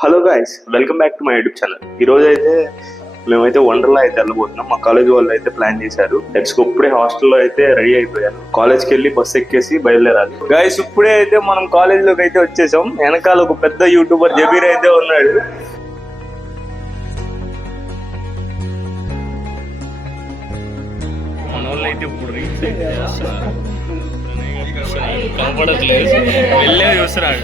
Hello guys, welcome back to my YouTube channel. ఈరోజు అయితే మేమైతే వండర్లా అయితే వెళ్ళబోతున్నాం. మా కాలేజ్ వాళ్ళు అయితే ప్లాన్ చేశారు. Let's go. ఇప్పుడే హాస్టల్లో అయితే రెడీ అయిపోయాను. కాలేజ్కి వెళ్ళి బస్ ఎక్కేసి బయలుదేరాలి. గాయ్స్, ఇప్పుడే అయితే మనం కాలేజ్ లోకి అయితే వచ్చేసాం. వెనకాల ఒక పెద్ద యూట్యూబర్ జబీర్ అయితే ఉన్నాడు. మన వాళ్ళు అయితే ఇప్పుడు రీల్స్ అయితే చేస్తున్నారు. కనపడట్లేదు, వెళ్ళే చూస్తున్నారు.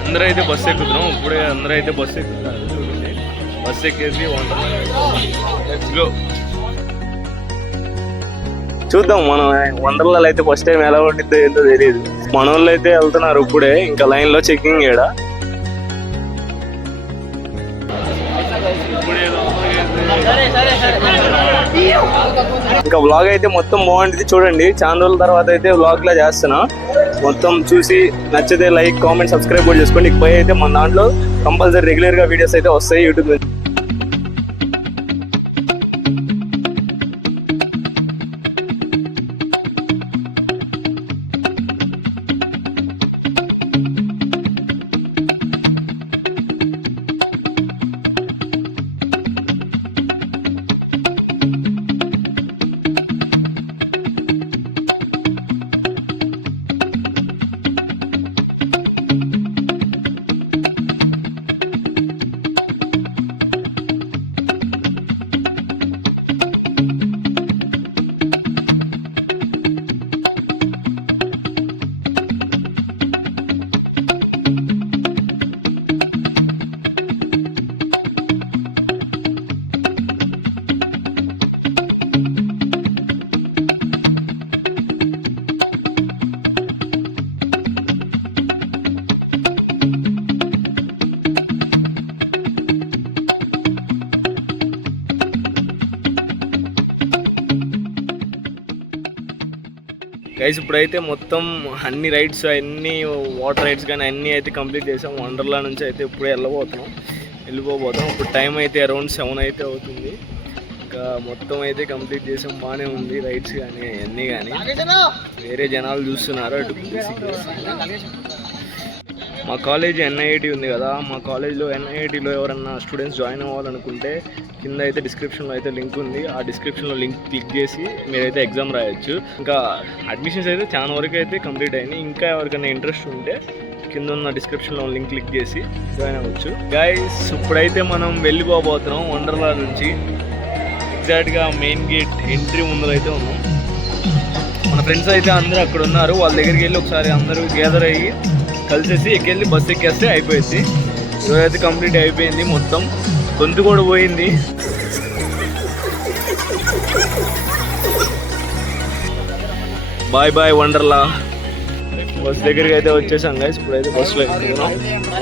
అందరూ అయితే బస్సు ఎక్కుతున్నాం. ఇప్పుడే అందరూ అయితే బస్సు ఎక్కుతున్నారు. బస్సు ఎక్కేసి చూద్దాం. మనం వండర్లాలో అయితే ఫస్ట్ టైం ఎలా ఉండిద్దో ఏంటో తెలియదు. మన వాళ్ళు అయితే వెళ్తున్నారు ఇప్పుడే. ఇంకా లైన్ లో చెకింగ్ ఏడా. ఇంకా వ్లాగ్ అయితే మొత్తం బాగుంటుంది, చూడండి. చాలా రోజుల తర్వాత అయితే వ్లాగ్ లా చేస్తున్నా. మొత్తం చూసి నచ్చితే లైక్, కామెంట్, సబ్స్క్రైబ్ కూడా చేసుకోండి. ఇకపై అయితే మన దాంట్లో కంపల్సరీ రెగ్యులర్ గా వీడియోస్ అయితే వస్తాయి యూట్యూబ్ నుంచి. గైస్, ఇప్పుడైతే మొత్తం అన్ని రైడ్స్, అన్ని వాటర్ రైడ్స్ కానీ అన్నీ అయితే కంప్లీట్ చేసాం. వండర్లా నుంచి అయితే ఇప్పుడే వెళ్ళిపోబోతాం. ఇప్పుడు టైం అయితే అరౌండ్ 7 అయితే అవుతుంది. ఇంకా మొత్తం అయితే కంప్లీట్ చేసాం. బాగానే ఉంది రైడ్స్ కానీ అన్నీ. కానీ వేరే జనాలు చూస్తున్నారు అటు. మా కాలేజ్ ఎన్ఐఐటి ఉంది కదా, మా కాలేజ్లో ఎన్ఐఐటిలో ఎవరన్నా స్టూడెంట్స్ జాయిన్ అవ్వాలనుకుంటే కింద అయితే డిస్క్రిప్షన్లో అయితే లింక్ ఉంది. ఆ డిస్క్రిప్షన్లో లింక్ క్లిక్ చేసి మీరైతే ఎగ్జామ్ రాయొచ్చు. ఇంకా అడ్మిషన్స్ అయితే చాలా వరకు అయితే కంప్లీట్ అయినాయి. ఇంకా ఎవరికైనా ఇంట్రెస్ట్ ఉంటే కింద ఉన్న డిస్క్రిప్షన్లో లింక్ క్లిక్ చేసి జాయిన్ అవ్వచ్చు. గైస్, ఇప్పుడైతే మనం వెళ్ళిపోబోతున్నాం వండర్లా నుంచి. ఎగ్జాక్ట్గా మెయిన్ గేట్ ఎంట్రీ ముందర అయితే ఉన్నాం. మన ఫ్రెండ్స్ అయితే అందరూ అక్కడ ఉన్నారు. వాళ్ళ దగ్గరికి వెళ్ళి ఒకసారి అందరూ గ్యాదర్ అయ్యి కలిసేసి ఎక్కెళ్ళి బస్సు ఎక్కేస్తే అయిపోయింది. ఈరోజైతే కంప్లీట్ అయిపోయింది. మొత్తం గొంతు కూడా పోయింది. Bye bye Wonderla. బస్ దగ్గరికి అయితే వచ్చేసాం గైస్. ఇప్పుడైతే బస్సులో ఎక్కుతున్నాం.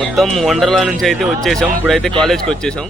మొత్తం వండర్లా నుంచి అయితే వచ్చేసాం. ఇప్పుడైతే కాలేజ్కి వచ్చేసాం.